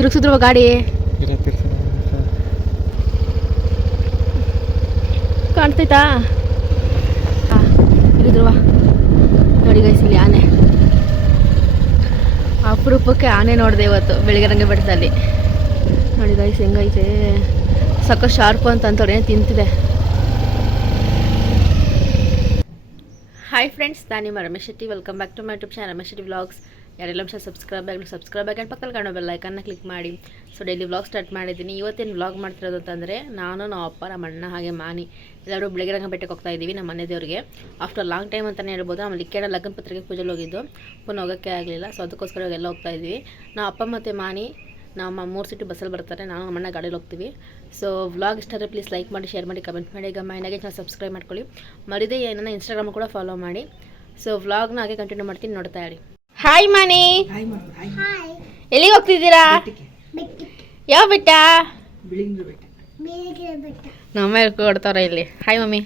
ತಿರುಗಿಸಿದ್ರು ಗಾಡಿ ಕಾಣ್ತೈತಾ ತಿರುಗಿದ್ರುವ ನೋಡಿ ಗೈಸ್ ಇಲ್ಲಿ ಆನೆ ಅಪರೂಪಕ್ಕೆ ಆನೆ ನೋಡಿದೆ ಇವತ್ತು ಬೆಳಿಗ್ಗೆ ರಂಗೆ ಬೆಟ್ಟದಲ್ಲಿ ನೋಡಿ ಗೈಸ್ ಹೆಂಗೈತೆ ಸಕ್ಕ ಶಾರ್ಪು ಅಂತ ಅಂತವ್ರೆ ತಿಂತಿದೆ. ಹಾಯ್ ಫ್ರೆಂಡ್ಸ್, ನಾನು ನಿಮ್ಮ Ramesh Shetty. Welcome back to my YouTube channel Ramesh Shetty vlogs. ಯಾರೆಲ್ಲ ಸಬ್ಸ್ಕ್ರೈಬ್ ಆಗಿ ಪಕ್ಕದಲ್ಲಿ ಕಾಣೋ ಬೆಲ್ ಐಕನ್ನ ಕ್ಲಿಕ್ ಮಾಡಿ. ಸೊ ಡೈಲಿ ವ್ಲಾಗ್ ಸ್ಟಾರ್ಟ್ ಮಾಡಿದ್ದೀನಿ. ಇವತ್ತೇನು ವ್ಲಾಗ್ ಮಾಡ್ತಿರೋದು ಅಂತಂದರೆ ನಾನು ನಮ್ಮ ಅಪ್ಪ ನಮ್ಮ ಅಣ್ಣ ಹಾಗೆ ಮಾನಿ ಎಲ್ಲರೂ ಬೆಳಗ್ಗೆ ರಂಗ ಬೆಟ್ಟಕ್ಕೆ ಹೋಗ್ತಾ ಇದ್ದೀವಿ ನಮ್ಮ ಮನೆ ದೇವ್ರಿಗೆ. ಆಫ್ಟರ್ ಲಾಂಗ್ ಟೈಮ್ ಅಂತಲೇ ಹೇಳ್ಬೋದು. ಆಮೇಲೆ ಇಕ್ಕೇಡ ಲಗ್ನ ಪತ್ರಿಕೆ ಪೂಜೆಗೆ ಹೋಗಿದ್ದು, ಪುನಃ ಹೋಗೋಕ್ಕೆ ಆಗಲಿಲ್ಲ. ಸೊ ಅದಕ್ಕೋಸ್ಕರ ಎಲ್ಲ ಹೋಗ್ತಾ ಇದ್ವಿ. ನಾವು ಅಪ್ಪ ಮತ್ತು ಮಾನಿ ನಮ್ಮ 3 ಸೀಟು ಬಸ್ಸಲ್ಲಿ ಬರ್ತಾರೆ, ನಾನು ನಮ್ಮ ಅಣ್ಣ ಗಾಡೀಲಿ ಹೋಗ್ತೀವಿ. ಸೊ ವ್ಲಾಗ್ ಇಷ್ಟ ಆದರೆ ಪ್ಲೀಸ್ ಲೈಕ್ ಮಾಡಿ, ಶೇರ್ ಮಾಡಿ, ಕಮೆಂಟ್ ಮಾಡಿ. ಈಗ ಮೈನಾಗೆ ಚಾನಲ್ ಸಬ್ಸ್ಕ್ರೈಬ್ ಮಾಡ್ಕೊಳ್ಳಿ. ಮರಿದೇ ನನ್ನ ಇನ್ಸ್ಟಾಗ್ರಾಮ್ ಕೂಡ ಫಾಲೋ ಮಾಡಿ. ಸೊ ವ್ಲಾಗ್ನ ಹಾಗೆ ಕಂಟಿನ್ಯೂ ಮಾಡ್ತೀನಿ, ನೋಡ್ತಾ ಇರಿ. ಹಾಯ್ ಮಾನಿ, ಎಲ್ಲಿಗೆ ಹೋಗ್ತಿದ್ದೀರಾ? ಯಾವ ಬೆಟ್ಟ? ನಮ್ಮ ಕೊಡ್ತಾರ ಇಲ್ಲಿ. Hi mummy.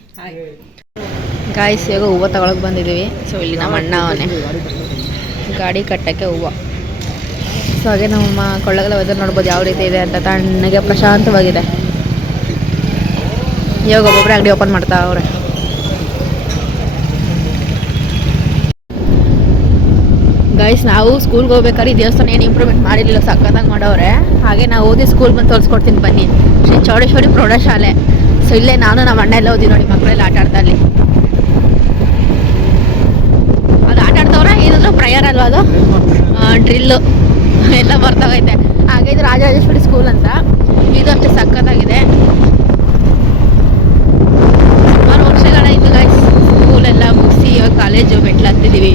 ಗಾಯ್ಸ್ ಇವಾಗ ಹೂವು ತಗೊಳಕ್ ಬಂದಿದ್ದೀವಿ. ಸೊ ಇಲ್ಲಿ ನಮ್ಮ ಅಣ್ಣ ಅವನೇ ಗಾಡಿ ಕಟ್ಟಕ್ಕೆ ಹೂವು. ಸೊ ಹಾಗೆ ನಮ್ಮ ಕೊಳ್ಳಗಲ ವೆದರ್ ನೋಡ್ಬೋದು ಯಾವ ರೀತಿ ಇದೆ ಅಂತ. ತಣ್ಣಗೆ ಪ್ರಶಾಂತವಾಗಿದೆ. ಇವಾಗ ಒಬ್ಬೊಬ್ಬರೇ ಅಂಗಡಿ ಓಪನ್ ಮಾಡ್ತಾ ಅವ್ರೆ. ಗೈಸ್ ನಾವು ಸ್ಕೂಲ್ಗೆ ಹೋಗ್ಬೇಕಾದ್ರೆ ಈ ದೇವಸ್ಥಾನ ಏನು ಇಂಪ್ರೂವ್ಮೆಂಟ್ ಮಾಡಿರಲಿಲ್ಲ, ಸಕ್ಕತ್ತಾಗಿ ಮಾಡವ್ರೆ. ಹಾಗೆ ನಾವು ಓದಿ ಸ್ಕೂಲ್ ಬಂದು ತೋರಿಸ್ಕೊಡ್ತೀನಿ ಬನ್ನಿ. ಶ್ರೀ ಚೌಡೇಶ್ವರಿ ಪ್ರೌಢಶಾಲೆ. ಸೊ ಇಲ್ಲೇ ನಾನು ನಮ್ಮ ಅಣ್ಣ ಎಲ್ಲ ಓದಿ ನೋಡಿ, ಮಕ್ಕಳೆಲ್ಲ ಆಟ ಆಡ್ತಾ ಅಲ್ಲಿ. ಅದು ಆಟ ಆಡ್ತವ್ರ ಏನಾದರೂ ಪ್ರಯರ್ ಅಲ್ವಾ ಅದು? ಡ್ರಿಲ್ಲು ಎಲ್ಲ ಬರ್ತಾಗೈತೆ. ಹಾಗೆ ಇದು ರಾಜರಾಜೇಶ್ವರಿ ಸ್ಕೂಲ್ ಅಂತ, ಇದು ಅಷ್ಟೇ ಸಕ್ಕತ್ತಾಗಿದೆ. ಸುಮಾರು ವರ್ಷಗಳ ಇದ್ದು ಗೈಸ್ ಸ್ಕೂಲೆಲ್ಲ ಮುಗಿಸಿ ಇವಾಗ ಕಾಲೇಜು ಮೆಟ್ಲು ಹತ್ತಿದ್ದೀವಿ.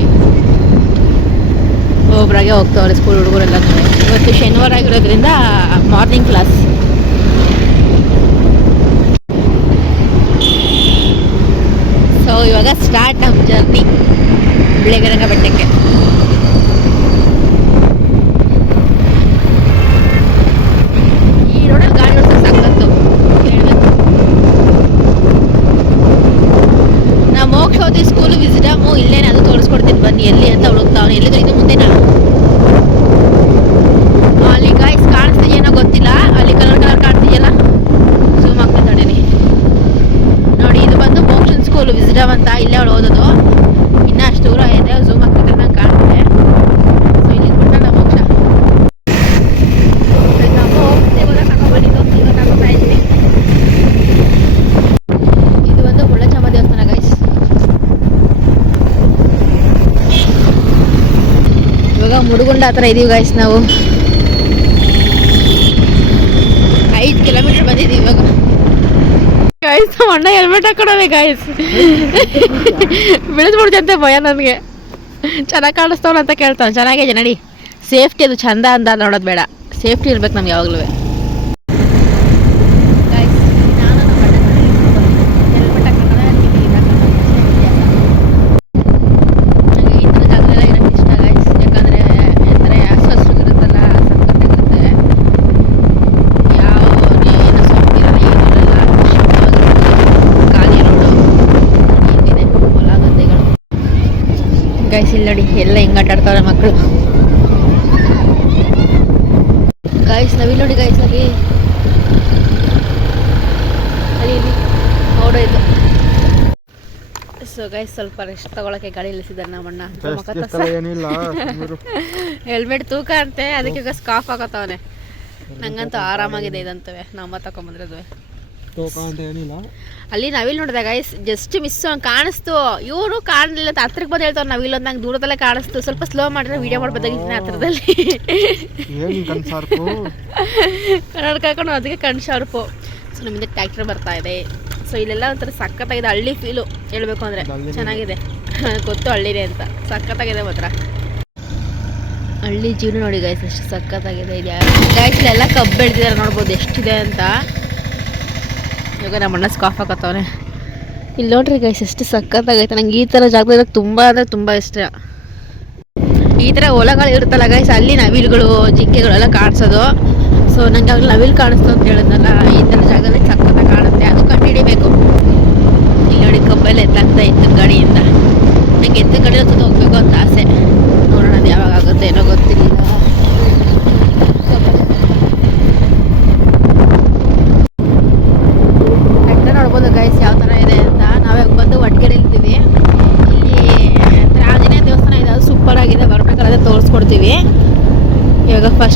ಒಬ್ಬರಾಗೆ ಹೋಗ್ತಾವ್ರೆ ಸ್ಕೂಲ್ ಹುಡುಗರೆಲ್ಲ. ಇವತ್ತು ಶನಿವಾರ ಆಗಿರೋದ್ರಿಂದ ಮಾರ್ನಿಂಗ್ ಕ್ಲಾಸ್. ಸೊ ಇವಾಗ ಸ್ಟಾರ್ಟ್ ನಮ್ಮ ಜರ್ನಿ ಬೆಳಗ್ಗೆ ಬೆಟ್ಟಕ್ಕೆ. ಈ ರೋಡಲ್ಲಿ ಗಾಡಿ ಓಡಿಸೋದು ಸಕ್ಕತ್ತು ಹೇಳ್ಬೇಕು. ನಾ ಮೋಕ್ಷೋದಿ ಸ್ಕೂಲು ವಿಸಿಟಮು ಇಲ್ಲೇನೆ, ಅದು ತೋರಿಸ್ಕೊಡ್ತೀನಿ ಬನ್ನಿ ಎಲ್ಲಿ ಅಂತ ಹುಡುಕ್ತಾವನು. ಎಲ್ಲಿದ್ರು ಇದು ಮುಂದೆನಾ? ಅಲ್ಲಿ ಗಾಯ್ಸ್ ಕಾಣಿಸ್ತಿದೆಯೇನೋ ಗೊತ್ತಿಲ್ಲ, ಅಲ್ಲಿ ಕಲರ್ ಕಾಣ್ತಿದೆಯಲ್ಲ, ಜೂಮ್ ಆಗ್ತದೆ ತಡೀರಿ ನೋಡಿ. ಇದು ಬಂದು ಮೋಕ್ಷನ್ ಸ್ಕೂಲು ವಿಸಿಟಮ್ ಅಂತ, ಇಲ್ಲೇ ಅವಳು ಓದೋದು. ಇನ್ನೂ ಅಷ್ಟು ದೂರ ಇದೆ, ಜೂಮ್ ಆಗ್ತದೆ ನಂಗೆ ಕಾಣುತ್ತೆ. ಸೊ ಇಲ್ಲಿ ಬಿಟ್ಟಲ್ಲ ಮೋಕ್ಷ. ಇದು ಒಂದು ಮುಳ್ಳಚಮ್ಮ ದೇವಸ್ಥಾನ ಗೈಸ್. ಇವಾಗ ಮುಡುಗುಂಡ ಹತ್ರ ಇದೀವಿ ಗೈಸ್. ನಾವು 5 ಕಿಲೋಮೀಟರ್ ಬಂದಿದ್ದೀವಿ ಇವಾಗ ಗೈಸ್. ನಮ್ಮ ಅಣ್ಣ ಹೆಲ್ಮೆಟ್ ಹಾಕೊಡೋದೆ ಗೈಸ್. ಬೆಳೆದ್ಬಿಡ್ತಂತೆ ಭಯ ನನಗೆ. ಚೆನ್ನಾಗಿ ಕಾಣಿಸ್ತಾವಲ್ಲ ಅಂತ ಕೇಳ್ತಾನೆ. ಚೆನ್ನಾಗಿದೆ ನಡಿ, ಸೇಫ್ಟಿ ಅದು ಚಂದ ಅಂದ ನೋಡೋದು ಬೇಡ, ಸೇಫ್ಟಿ ಇರ್ಬೇಕು ನಮ್ಗೆ ಯಾವಾಗಲೂ. ಗೈಸ್ ಇಲ್ಲಿ ನೋಡಿ ಎಲ್ಲ ಹೆಂಗೆ ಆಟ ಆಡ್ತಾವ್ರೆ ಮಕ್ಕಳು. ಗೈಸ್ ನಾವಿಲ್ಲಿ ನೋಡಿ ಗೈಸ್, ಅಲ್ಲಿ ಓಡೋಯ್ತು. ಸೊ ಗೈಸ್ ಸ್ವಲ್ಪ ರೆಸ್ಟ್ ತಗೊಳಕ್ಕೆ ಗಾಡಿ ಇಳಿಸಿದ್ದಾರೆ ನಮ್ಮ ಅಣ್ಣ. ಹೆಲ್ಮೆಟ್ ತೂಕ ಅಂತೆ, ಅದಕ್ಕೆ ಈಗ ಸ್ಕಾಫ್ ಹಾಕತ್ತವನೆ. ನಂಗಂತೂ ಆರಾಮಾಗಿದೆ ಇದಂತವೆ ನಮ್ಮ ತಗೊಂಬಂದ್ರದು. ಅಲ್ಲಿ ನವಿಲ್ ನೋಡಿದೆ ಗೈಸ್, ಜಸ್ಟ್ ಮಿಸ್ ಕಾಣಿಸ್ತು. ಇವರು ಕಾಣಲಿಲ್ಲ ಅಂತ ಹತ್ರಕ್ಕೆ ಬಂದು ಹೇಳ್ತಾವ್ರು ನವಿಲ್ ಅಂತ. ನಂಗೆ ದೂರದಲ್ಲೇ ಕಾಣಿಸ್ತು. ಸ್ವಲ್ಪ ಸ್ಲೋ ಮಾಡಿದ್ರೆ ವಿಡಿಯೋ ಮಾಡ್ಬೋದಾಗಿದ್ದೀನಿ ಹತ್ರದಲ್ಲಿ. ಕನ್ನಡ ಹಾಕೊಂಡು ಅದಕ್ಕೆ ಕಣ್ ಶಾರ್ಪು. ಸೊ ನಮ್ಮಿಂದ ಟ್ರ್ಯಾಕ್ಟರ್ ಬರ್ತಾ ಇದೆ. ಸೊ ಇಲ್ಲೆಲ್ಲ ಒಂಥರ ಸಖತ್ತಾಗಿದೆ, ಹಳ್ಳಿ ಫೀಲು ಹೇಳ್ಬೇಕು ಅಂದರೆ. ಚೆನ್ನಾಗಿದೆ, ಗೊತ್ತು ಹಳ್ಳಿನೇ ಅಂತ. ಸಖತ್ತಾಗಿದೆ ಮಾತ್ರ ಹಳ್ಳಿ ಜೀವನ ನೋಡಿ ಗೈಸ್, ಎಷ್ಟು ಸಖತ್ತಾಗಿದೆ. ಇದೆ ಗೈಸ್ ಇಲ್ಲೆಲ್ಲ ಕಬ್ಬು ಬೆಳೆದಿದ್ದಾರೆ, ನೋಡ್ಬೋದು ಎಷ್ಟಿದೆ ಅಂತ. ಇವಾಗ ನಮ್ಮ ಅಣ್ಣ ಸ್ಕಾಫ್ ಹಾಕತ್ತವನೆ. ಇಲ್ಲಿ ನೋಡ್ರಿ ಗೈಸ್ ಎಷ್ಟು ಸಖತ್ತಾಗೈತೆ. ನಂಗೆ ಈ ಥರ ಜಾಗದಾಗ ತುಂಬ ಅಂದರೆ ತುಂಬ ಇಷ್ಟ. ಈ ಥರ ಹೊಲಗಳು ಇರುತ್ತಲ್ಲ ಗೈಸ್, ಅಲ್ಲಿ ನವಿಲುಗಳು ಜಿಂಕೆಗಳೆಲ್ಲ ಕಾಣಿಸೋದು. ಸೊ ನಂಗೆ ಆಗ ನವಿಲು ಕಾಣಿಸ್ತು ಅಂತ ಹೇಳಿದ್ನಲ್ಲ, ಈ ಥರ ಜಾಗದಲ್ಲಿ ಸಖತ್ತಾಗಿ ಕಾಣುತ್ತೆ. ಅದು ಕಂಡು ಹಿಡಿಬೇಕು. ಇಲ್ಲಿ ನೋಡಿ ಕಬ್ಬೆಲ್ಲ ಎತ್ತಾಗ್ತಾ ಇತ್ತು ಗಾಡಿಯಿಂದ. ನಂಗೆ ಎತ್ತಿನ ಗಾಡಿ ಹೊತ್ತು ಹೋಗ್ಬೇಕು ಅಂತ ಆಸೆ. ನೋಡೋಣ ಅದು ಯಾವಾಗ ಆಗುತ್ತೆ ಏನೋ ಗೊತ್ತಿಲ್ಲ.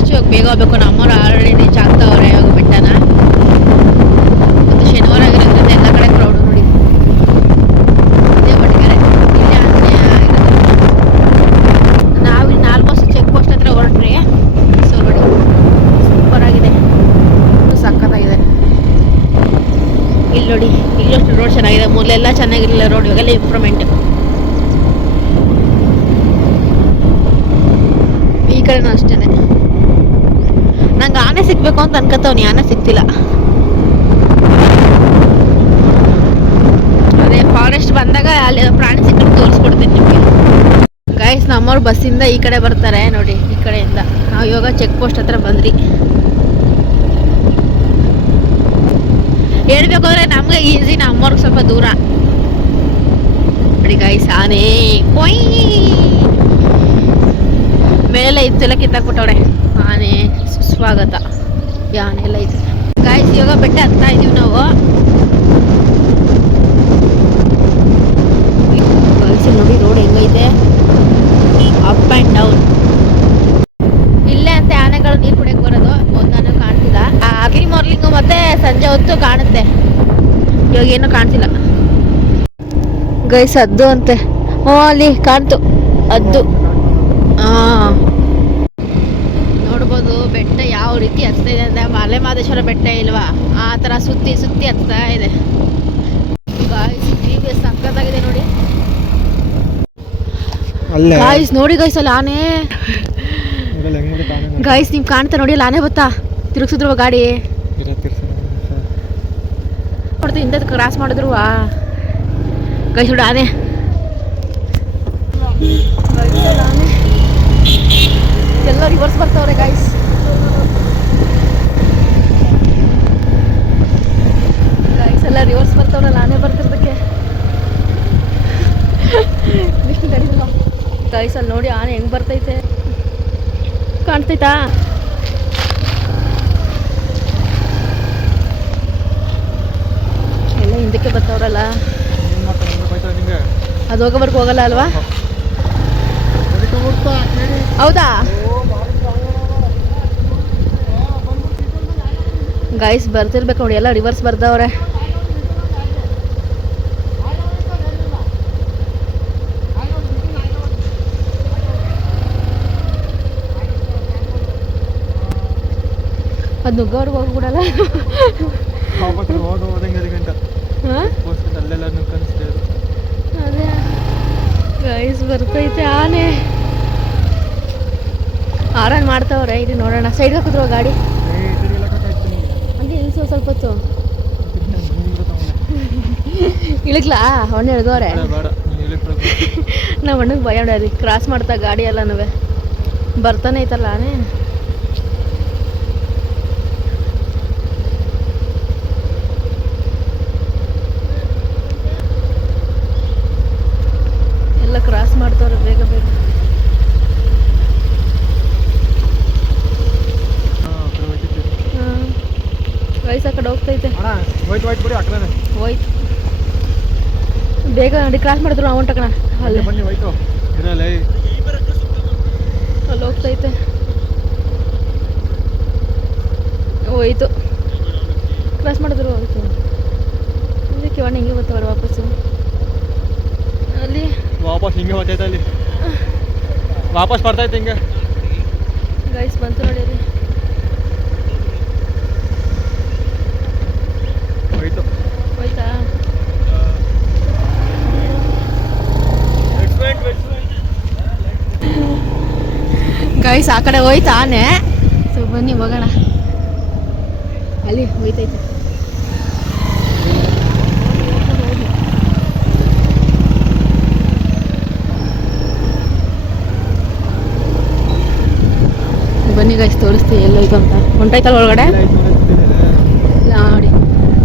ಆಲ್ಮೋಸ್ಟ್ ಇವಾಗ ಬೇಗ ಹೋಗ್ಬೇಕು. ನಮ್ಮವ್ರು ಆಲ್ರೆಡಿ ರೀಚ್ ಆಗ್ತಾವ್ರೆ ಇವಾಗ ಬೆಟ್ಟನ. ಮತ್ತು ಶನಿವಾರ ಆಗಿರೋದ್ರಿಂದ ಎಲ್ಲ ಕಡೆ ಕ್ರೌಡ್ ನೋಡಿ. ಇದೇ ಒಟ್ಟಿಗೆ ಇಲ್ಲೇ ನಾವಿನ್ನು ಆಲ್ಮೋಸ್ಟ್ ಚೆಕ್ ಪೋಸ್ಟ್ ಹತ್ರ ಹೊರಟ್ರಿ. ಸೊ ನೋಡಿ ಸೂಪರ್ ಆಗಿದೆ, ಸಖತ್ತಾಗಿದೆ. ಇಲ್ಲಿ ನೋಡಿ ಇಲ್ಲಷ್ಟು ರೋಡ್ ಚೆನ್ನಾಗಿದೆ. ಮೊದಲೆಲ್ಲ ಚೆನ್ನಾಗಿರಲಿಲ್ಲ ರೋಡ್, ಇವಾಗೆಲ್ಲ ಇಂಪ್ರೂವ್ಮೆಂಟ್. ಈ ಕಡೆನೂ ಅಷ್ಟೇ. ನಂಗೆ ಆನೆ ಸಿಗ್ಬೇಕು ಅಂತ ಅನ್ಕೋತವ್ನಿ, ಆನೆ ಸಿಗ್ತಿಲ್ಲ. ಅದೇ ಫಾರೆಸ್ಟ್ ಬಂದಾಗ ಅಲ್ಲಿ ಪ್ರಾಣಿ ಸಿಕ್ಕರೆ ತೋರಿಸ್ಕೊಡ್ತೀನಿ ನಿಮಗೆ. ಗೈಸ್ ನಮ್ಮವ್ರು ಬಸ್ಸಿಂದ ಈ ಕಡೆ ಬರ್ತಾರೆ ನೋಡಿ, ಈ ಕಡೆಯಿಂದ. ನಾವು ಇವಾಗ ಚೆಕ್ ಪೋಸ್ಟ್ ಹತ್ರ ಬಂದ್ರಿ. ಹೇಳ್ಬೇಕು ಅಂದ್ರೆ ನಮ್ಗೆ ಈಸಿ, ನಮ್ಮವ್ರಿಗೆ ಸ್ವಲ್ಪ ದೂರ ನೋಡಿ. ಗೈಸ್ ಆನೆ ಕೊಯ್ ಮೇಲೆ ಇತ್ತೆಲ್ಲ ಕಿತ್ತಾಕ್ಬಿಟ್ಟವ್ರೆ. ಆನೆ ಸುಸ್ವಾಗತ, ಆನೆ ಎಲ್ಲ ಐತೆ. ಗೈಸ್ ಇವಾಗ ಬೆಟ್ಟ ಹತ್ತಾ ಇದೀವಿ ನಾವು. ಗೈಸ್ ನೋಡಿ ರೋಡ್ ಹೆಂಗೈತೆ, ಅಪ್ ಆ್ಯಂಡ್ ಡೌನ್. ಇಲ್ಲೇ ಅಂತ ಆನೆಗಳು ನೀರು ಕುಡಿಯಕ್ಕೆ ಬರೋದು. ಒಂದಾನೆ ಕಾಣ್ತಿಲ್ಲ. ಅರ್ಲಿ ಮಾರ್ನಿಂಗು ಮತ್ತೆ ಸಂಜೆ ಹೊತ್ತು ಕಾಣುತ್ತೆ, ಇವಾಗ ಏನೂ ಕಾಣ್ತಿಲ್ಲ. ಗೈಸ್ ಹದ್ದು ಅಂತೆ. ಅಲ್ಲಿ ಕಾಣ್ತು ಹದ್ದು. ನೋಡ್ಬೋದು ಬೆಟ್ಟ ಯಾವ ರೀತಿ ಹತ್ತಾ ಇದೆ ಅಂದ್ರೆ, ಮಲೆ ಮಹದೇಶ್ವರ ಬೆಟ್ಟ ಇಲ್ವಾ ಆ ಥರ ಸುತ್ತಿ ಸುತ್ತಿ ಹತ್ತಾ ಇದೆ. ಗಾಯ್ಸ್ ಸಕ್ಕತ್ತಾಗಿದೆ ನೋಡಿ. ಗಾಯ್ಸ್ ನೋಡಿ ಗೈಸ್ ಅಲ್ಲಿ ಆನೆ. ಗೈಸ್ ನಿಮ್ಗೆ ಕಾಣ್ತಾ ನೋಡಿ, ಅಲ್ಲಿ ಆನೆ ಬತ್ತಾ ತಿರುಗಿಸಿದ್ರು ಗಾಡಿ. ನೋಡ್ತೀವಿ ಇಂಥ ಕ್ರಾಸ್ ಮಾಡಿದ್ರು ಗೈಸ್ ನೋಡಿ ಆನೆ. ಎಲ್ಲ ರಿವರ್ಸ್ ಬರ್ತಾವ್ರೆ ಗೈಸ್. ಗೈಸ್ ಎಲ್ಲ ರಿವರ್ಸ್ ಬರ್ತಾವ್ರಲ್ಲ ಆನೆ ಬರ್ತಿರೋದಕ್ಕೆ. ಗೈಸ್ ಅಲ್ಲಿ ನೋಡಿ ಆನೆ ಹೆಂಗ್ ಬರ್ತೈತೆ, ಕಾಣ್ತೈತಾ? ಎಲ್ಲ ಹಿಂದಕ್ಕೆ ಬರ್ತಾವ್ರಲ್ಲ, ಅದು ಹೋಗೋವರೆಗೂ ಹೋಗಲ್ಲ ಅಲ್ವಾ? ಹೌದಾ ಗೈಸ್ ಬರ್ತಿರ್ಬೇಕು ನೋಡಿ, ಎಲ್ಲ ರಿವರ್ಸ್ ಬರ್ದವ್ರೆ. ಅದು ನುಗ್ಗೋರ್ಗೆ ಹೋಗ್ಬಿಡಲ್ಲ. ಅದೇ ಗೈಸ್ ಬರ್ತೈತೆ ಆನೆ. ಆರನ್ ಮಾಡ್ತಾವ್ರೆ. ಇದು ನೋಡೋಣ, ಸೈಡ್ಗೆ ಹಾಕಿದ್ರು ಗಾಡಿ. ಹಂಗೆ ಇಳಿಸೋ ಸ್ವಲ್ಪ ಹೊತ್ತು. ಇಳಿಗ್ಲಾ? ಅವನ್ನ ಹಿಡ್ದವ್ರೆ. ನಾವು ಅಣ್ಣಗೆ ಭಯ ನೋಡಿ, ಅದಕ್ಕೆ ಕ್ರಾಸ್ ಮಾಡ್ತಾ ಗಾಡಿ ಎಲ್ಲನೂ ಬರ್ತಾನೆ ಐತಲ್ಲ ಆನೆ. ಎಲ್ಲ ಕ್ರಾಸ್ ಮಾಡ್ತಾವ್ರೆ ಬೇಗ ಬೇಗ. ವಯಸ್ಸು ಆ ಕಡೆ ಹೋಗ್ತೈತೆ. ಹೋಯ್ತು ಬೇಗ ನೋಡಿ, ಕ್ರಾಸ್ ಮಾಡಿದ್ರು ನಾವು ಹೊಂಟಕಣ. ಅಲ್ಲಿ ಅಲ್ಲಿ ಹೋಗ್ತೈತೆ. ಹೋಯ್ತು, ಕ್ರಾಸ್ ಮಾಡಿದ್ರು ಹೋಯ್ತು. ಇದಕ್ಕೆ ಒಣ ಹಿಂಗೆ ಬರ್ತಾವ್ರೆ ವಾಪಸ್ಸು. ಅಲ್ಲಿ ವಾಪಸ್ ಹಿಂಗೆ ಬರ್ತೈತೆ, ಅಲ್ಲಿ ವಾಪಸ್ ಬರ್ತೈತೆ ಹಿಂಗೆ. ಗೈಸ್ ಬಂತು ನೋಡಿ ಅಲ್ಲಿ. ಹೋಯ್ತಾ? ಗೈಸ್ ಆ ಕಡೆ ಹೋಯ್ತಾ ಆನೆ. ಸೊ ಬನ್ನಿ ಹೋಗೋಣ. ಅಲ್ಲಿ ಹೋಯ್ತೈತೆ. ಬನ್ನಿ ಗೈಸ್ ತೋರಿಸ್ತೀವಿ ಎಲ್ಲೋಯ್ತು ಅಂತ. ಹೊಂಟೈತಲ್ಲ ಒಳಗಡೆ ನೋಡಿ.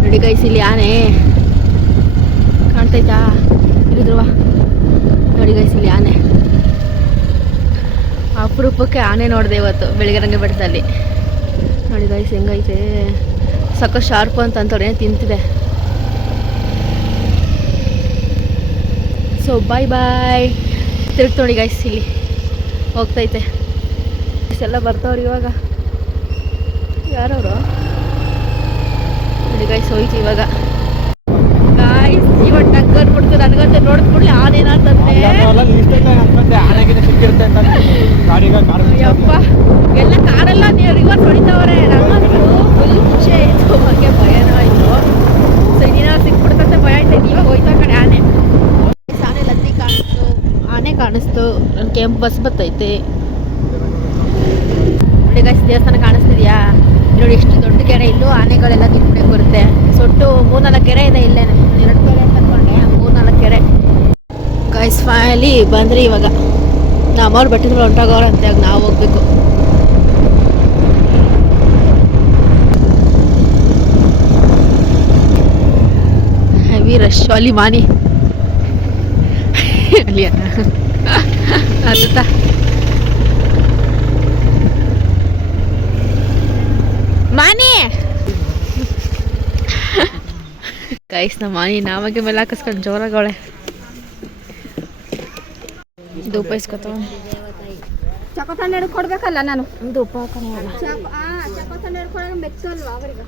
ನೋಡಿ ಗೈಸ್ ಇಲ್ಲಿ ಆನೆ ಕಾಣ್ತೈತಾ? ಇಲ್ಲಿದ್ರುವ ನೋಡಿ ಗೈಸ್ ಇಲ್ಲಿ ಆನೆ. ಅಪರೂಪಕ್ಕೆ ಆನೆ ನೋಡಿದೆ ಇವತ್ತು ಬೆಳಗ್ಗೆ ಬೆಟ್ಟದಲ್ಲಿ. ನೋಡಿ ಗೈಸ್ ಹೆಂಗೈತೆ, ಸಕ್ಕ ಶಾರ್ಪು ಅಂತ ಅಂತವ್ರೆ ತಿಂತಿದೆ. ಸೊ ಬಾಯ್ ಬಾಯ್. ತಿರುಗ್ತು ನೋಡಿ ಗೈಸ್, ಇಲ್ಲಿ ಹೋಗ್ತೈತೆ. ಎಲ್ಲ ಬರ್ತಾವ್ರಿ ಇವಾಗ. ಯಾರವರು ನೋಡಿ ಗೈಸ್ ಹೋಯ್ತು ಇವಾಗ ಗಾಯ್ಸ್ ಇವಾಗ ಟಗ್ ಅಂದ್ಬಿಡ್ತು ನನಗಂತ ನೋಡಿದ ಕೂಡಲೇ ಆನೇನಂತಂದೆ ಯಪ್ಪ ಎಲ್ಲ ಕಾರೆಲ್ಲ ನೀವು ರಿವರ್ಸ್ ಹೊಡಿತಾವ್ರೆ ನಮ್ಮಂತೂ ಫುಲ್ ಖುಷಿ ಆಯಿತು ಬಗ್ಗೆ ಭಯನೂ ಆಯಿತು ಸೊ ಇನ್ನೇನೋ ಸಿಕ್ಬಿಡ್ತಂತೆ ಭಯ ಆಯ್ತು ಇವಾಗ ಹೋಯ್ತಾ ಕಡೆ ಆನೆ ಆನೆ ಲತ್ತಿ ಕಾಣಿಸ್ತು ಆನೆ ಕಾಣಿಸ್ತು ನನ್ನ ಕೆಂಪು ಬಸ್ ಬರ್ತೈತೆ ನೋಡಿ ಗೈಸ್ ದೇವಸ್ಥಾನ ಕಾಣಿಸ್ತಿದ್ಯಾ ನೋಡಿ ಎಷ್ಟು ದೊಡ್ಡ ಕೆರೆ ಇಲ್ಲೂ ಆನೆಗಳೆಲ್ಲ ತಿನ್ಬಿಡಕ್ಕೆ ಬರುತ್ತೆ ಸೊಟ್ಟು 3-4 ಕೆರೆ ಇದೆ ಇಲ್ಲೇ 2 ಕೆರೆ ಅಂತ ಅಂದ್ಕೊಂಡೆ 3-4 ಕೆರೆ ಗೈಸ್ ಫೈನಲಿ ಬಂದ್ರಿ ಇವಾಗ ನಮ್ಮವ್ರು ಬೆಟ್ಟಗಳು ಹೊಂಟಾಗವ್ರಂತೆ ಆಗ ನಾವು ಹೋಗ್ಬೇಕು ಹೆವಿ ರಶ್ ಅಲ್ಲಿ ಮಾನಿ ಅಲ್ಲಿ ಹತ್ತುತ್ತಾ ಮಾನಿ ಗೈಸ್ ನಮ್ಮ ಮಾನಿ ನಾಮಗೆ ಮೇಲೆ ಹಾಕಿಸ್ಕೊಂಡು ಜೋರಾಗವಳೆ ಧೂಪ ಇಸ್ಕೊತಾವ ಚಕೋತಂಡ ಕೊಡ್ಬೇಕಲ್ಲ ನಾನು ಧೂಪ ಹಾಕೋಣ ಚಕೋತಂಡ ಹಿಡ್ಕೊಳಂಗ ಬೆಕ್ಸು ಅಲ್ವಾ ಅವರಿಗೆ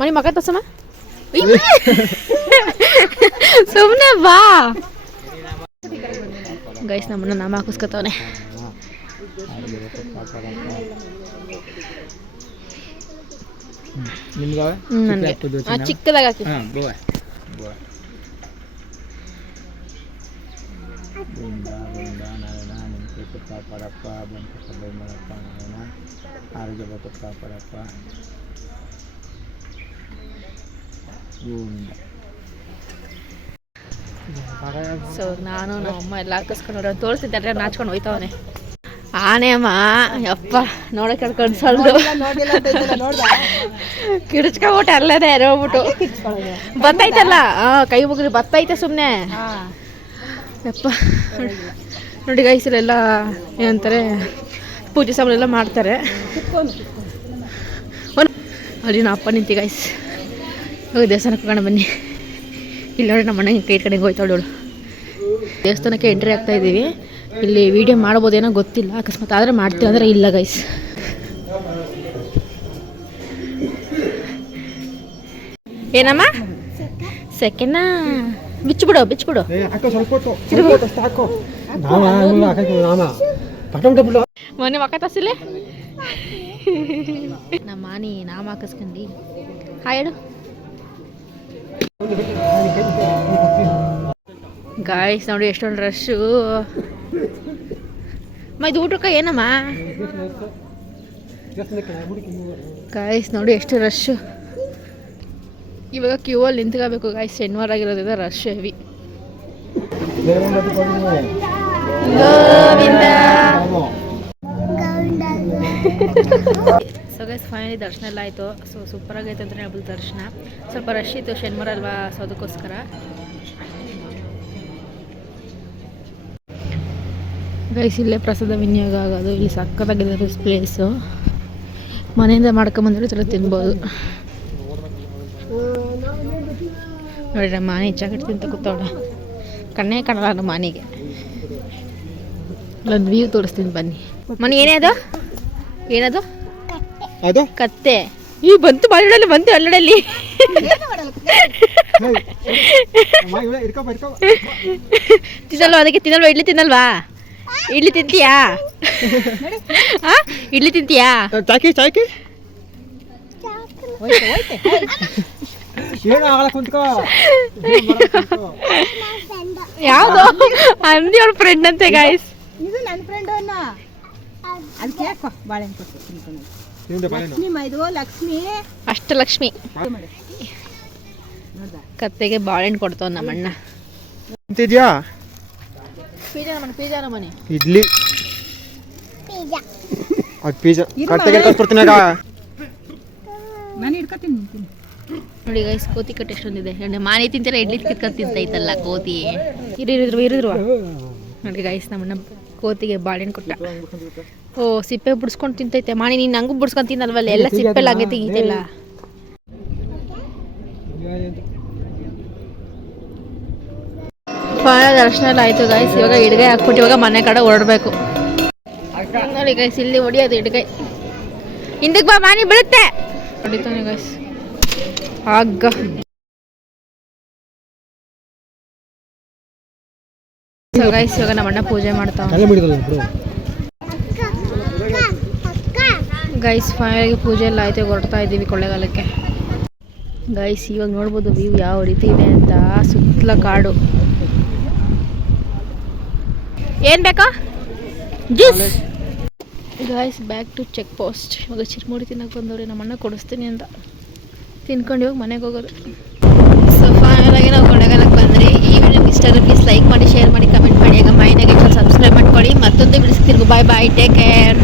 ಮಣಿ ಮಗ ತೋರ್ಸಮ್ಮ ಸುಮ್ಮನೆ ಬಾ ಗೈಸ್ ನಮ್ಮನ್ನ ನಾಮ ಹಾಕಿಸ್ಕೊತಾವನೆ ನನಗೆ ಚಿಕ್ಕದಾಗ ಹಾಕಿ ಆರೋಗ್ಯ ಬದುಕು ಕಾಪಾಡಪ್ಪ ಸೊ ನಾನು ನಮ್ಮಮ್ಮ ಎಲ್ಲ ಹಾಕಿಸ್ಕೊಂಡು ತೋರಿಸ್ತಿದ್ದೆ ನಾಚ್ಕೊಂಡು ಹೋಯ್ತವನೆ ಆನೆ ಅಮ್ಮ ಯಪ್ಪ ನೋಡಕ್ಕೆ ಕಣ್ಸಲ್ದು ಕಿರ್ಚ್ಕೊಬಿಟ್ಟು ಅಲ್ಲದೆ ಹೋಗ್ಬಿಟ್ಟು ಬತ್ತೈತಲ್ಲ ಕೈ ಮುಗಿದು ಬತ್ತೈತೆ ಸುಮ್ಮನೆ ಯಪ್ಪ ನೋಡಿ ಗೈಸಲೆಲ್ಲ ಏನಂತಾರೆ ಪೂಜೆ ಸಾಮಾನೆಲ್ಲ ಮಾಡ್ತಾರೆ ಅಲ್ಲಿ ನಮ್ಮ ಅಪ್ಪ ನಿಂತಿ ಗೈಸ್ ಹೋಗಿ ದೇವಸ್ಥಾನಕ್ಕೆ ಹೋಗೋಣ ಬನ್ನಿ ಇಲ್ಲಿ ನೋಡಿ ನಮ್ಮ ಅಣ್ಣಗೆ ಕೈ ಕಡೆಗೆ ಹೋಯ್ತಾಳೋಳು ದೇವಸ್ಥಾನಕ್ಕೆ ಎಂಟ್ರಿ ಆಗ್ತಾ ಇದ್ದೀವಿ ಇಲ್ಲಿ ವಿಡಿಯೋ ಮಾಡ್ಬೋದೇನೋ ಗೊತ್ತಿಲ್ಲ ಅಕಸ್ಮಾತ್ ಆದರೆ ಮಾಡ್ತೀವಿ ಅಂದರೆ ಇಲ್ಲ ಗೈಸ್ ಏನಮ್ಮ ಸೆಕೆಂಡ ಬಿಚ್ಚಿಬಿಡು ಮೊನ್ನೆ ಮಕ್ಕ ತಸಿಲೆ ನಮ್ಮ ಮಾನಿ ನಾಮ ಹಾಕಿಸ್ಕೊಂಡು ಹೇಳು ಗಾಯ್ಸ್ ನೋಡಿ ಎಷ್ಟೊಂದು ರಶ್ಶು ಇದು ಊಟಕ್ಕೆ ಏನಮ್ಮ ಗಾಯ್ಸ್ ನೋಡಿ ಎಷ್ಟು ರಶ್ಶು ಇವಾಗ ಕ್ಯೂ ಅಲ್ಲಿ ನಿಂತ್ಕೋಬೇಕು ಗಾಯ್ಸ್ ಶನಿವಾರ ಆಗಿರೋದ್ರಿಂದ rush heavy so guys finally ದರ್ಶನ ಎಲ್ಲ ಆಯಿತು ಸೊ ಸೂಪರ್ ಆಗೈತೆ ಅಂತಲೇ ಹೇಳ್ಬೋದು ದರ್ಶನ ಸ್ವಲ್ಪ ರಶ್ ಇತ್ತು ಶನಿವಾರ ಅಲ್ವಾ ಸೊ ಅದಕ್ಕೋಸ್ಕರ ಗೈಸ್ ಇಲ್ಲೇ ಪ್ರಸಾದ ವಿನಿಯೋಗ ಆಗೋದು ಇಲ್ಲಿ ಸಕ್ಕತ್ತಾಗಿದೆ ಪ್ಲೇಸು ಮನೆಯಿಂದ ಮಾಡ್ಕೊಂಬಂದ್ರೆ ಚಲೋ ತಿನ್ಬೋದು ನೋಡಿ ನಮ್ಮ ಮಾನಿ ಚಾಕಟ್ ತಿಂತ ಕೂತವಳೆ ಕಣ್ಣೇ ಕಾಣಲ್ಲ ನಮ್ಮ ಮಾನಿಗೆ ಅಲ್ಲೊಂದು ವ್ಯೂ ತೋರಿಸ್ತೀನಿ ಬನ್ನಿ ಮನೆ ಏನದು ಅದು ಕತ್ತೆ ಈ ಬಂತು ಬಾಳಲ್ಲಿ ಬಂತು ಅಲ್ಲಡಲ್ಲಿ ತಿನ್ನಲ್ವಾ ಅದಕ್ಕೆ ತಿನ್ನಲ್ವಾ ಇಡ್ಲಿ ತಿನ್ನಲ್ವಾ ಇಡ್ಲಿ ತಿಂತೀಯಾ ಇಡ್ಲಿ ತಿಂತೀಯಾ ಚಾಕಿ ಯಾವ್ದು ಅಂದಿ ಅವಳ ಫ್ರೆಂಡ್ ಅಂತೆ ಗಾಯ್ಸ್ ಇದು ನನ್ನ ಫ್ರೆಂಡ್ ಅದಕ್ಕೆ ಯಾಕೋ ಬಾಳೆಹಣ್ಣು ಲಕ್ಷ್ಮಿ ಅಷ್ಟಲಕ್ಷ್ಮಿ ಕತ್ತೆಗೆ ಬಾಳೆಹಣ್ಣು ಕೊಡ್ತಾವ ನಮ್ಮಣ್ಣ ಅಂತಿದ್ಯಾ ಪಿಜ್ಜಾ ಮನೆ ಇಡ್ಲಿ ಅದು ಪಿಜ್ಜಾ ಕತ್ತೆಗೆ ಕಳ್ಸ್ಕೊಡ್ತೀನಿ ನಾನು ಹಿಡ್ಕೊತೀನಿ ನೋಡಿ ಗೈಸ್ ಕೋತಿ ಕಟ್ಟೆ ಎಷ್ಟೊಂದಿದೆ ಮಾನಿ ತಿಂತೀರ ಇಡ್ಲಿ ಕಿತ್ಕೊಂಡು ತಿಂತೈತಲ್ಲ ಕೋತಿ ಇರಿದ್ರು ನೋಡಿ ಗೈಸ್ ನಮ್ಮಣ್ಣ ಕೋತಿಗೆ ಬಾಳೆಹಣ್ಣು ಕೊಟ್ಟ ಓ ಸಿಪ್ಪೆ ಬಿಡಿಸ್ಕೊಂಡು ತಿಂತೈತೆ ಮಾನಿ ನೀನು ಹಂಗೂ ಬಿಡಿಸ್ಕೊಂಡು ತಿನ್ನಲ್ವಲ್ಲ ಎಲ್ಲ ಸಿಪ್ಪೆಲ್ಲ ಹಂಗೆ ತೆಗೀತಿಲ್ಲ ಫೈನಲ್ ದರ್ಶನ ಎಲ್ಲ ಆಯಿತು ಗೈಸ್. ಇವಾಗ ಇಡ್ಗೈ ಹಾಕ್ಬಿಟ್ಟು ಇವಾಗ ಮನೆ ಕಡೆ ಹೊರಡಬೇಕು ನೋಡಿ ಗೈಸ್. ಇಲ್ಲಿ ಹೊಡಿಯೋದು ಇಡ್ಗೈ. ಹಿಂದಕ್ಕೆ ಬಾ ಮಾನಿ ಬೀಳುತ್ತೆ. ಹೊಡಿತಾನೆ ಗೈಸ್. ಆಗ ಗೈಸ್ ಇವಾಗ ನಮ್ಮ ಅಣ್ಣ ಪೂಜೆ ಮಾಡ್ತಾವ ಗೈಸ್. ಫೈನಲ್ಗೆ ಪೂಜೆ ಎಲ್ಲ ಆಯ್ತು. ಹೊರಡ್ತಾ ಇದ್ದೀವಿ ಕೊಳ್ಳೆಗಾಲಕ್ಕೆ ಗೈಸ್. ಇವಾಗ ನೋಡ್ಬೋದು ವ್ಯೂ ಯಾವ ರೀತಿ ಇದೆ ಅಂತ. ಸುತ್ತಲ ಕಾಡು. ಏನು ಬೇಕಾ juice guys. Back to check post. ಇವಾಗ ಚಿರ್ಮುಡಿ ತಿನ್ನಕ್ಕೆ ಬಂದವ್ರಿ. ನಮ್ಮ ಅಣ್ಣ ಕೊಡಿಸ್ತೀನಿ ಅಂತ ತಿನ್ಕೊಂಡು ಇವಾಗ ಮನೆಗೆ ಹೋಗೋದು. ಸೊ ಫೈನಲಾಗಿ ನಾವು ಕೊಳ್ಳೆಗಾಲಕ್ಕೆ ಬಂದರೆ ಈ ವಿಡಿಯೋ ಇಷ್ಟ ಆದರೆ ಪ್ಲೀಸ್ ಲೈಕ್ ಮಾಡಿ, ಶೇರ್ ಮಾಡಿ, ಕಮೆಂಟ್ ಮಾಡಿ. ಈಗ ಮೈನಾಗೆ ಸಬ್ಸ್ಕ್ರೈಬ್ ಮಾಡ್ಕೊಳ್ಳಿ. ಮತ್ತೊಂದು ಬಿಡಿಸ್ತಿರ್ಗು. ಬಾಯ್ ಬಾಯ್, ಟೇಕ್ ಕೇರ್.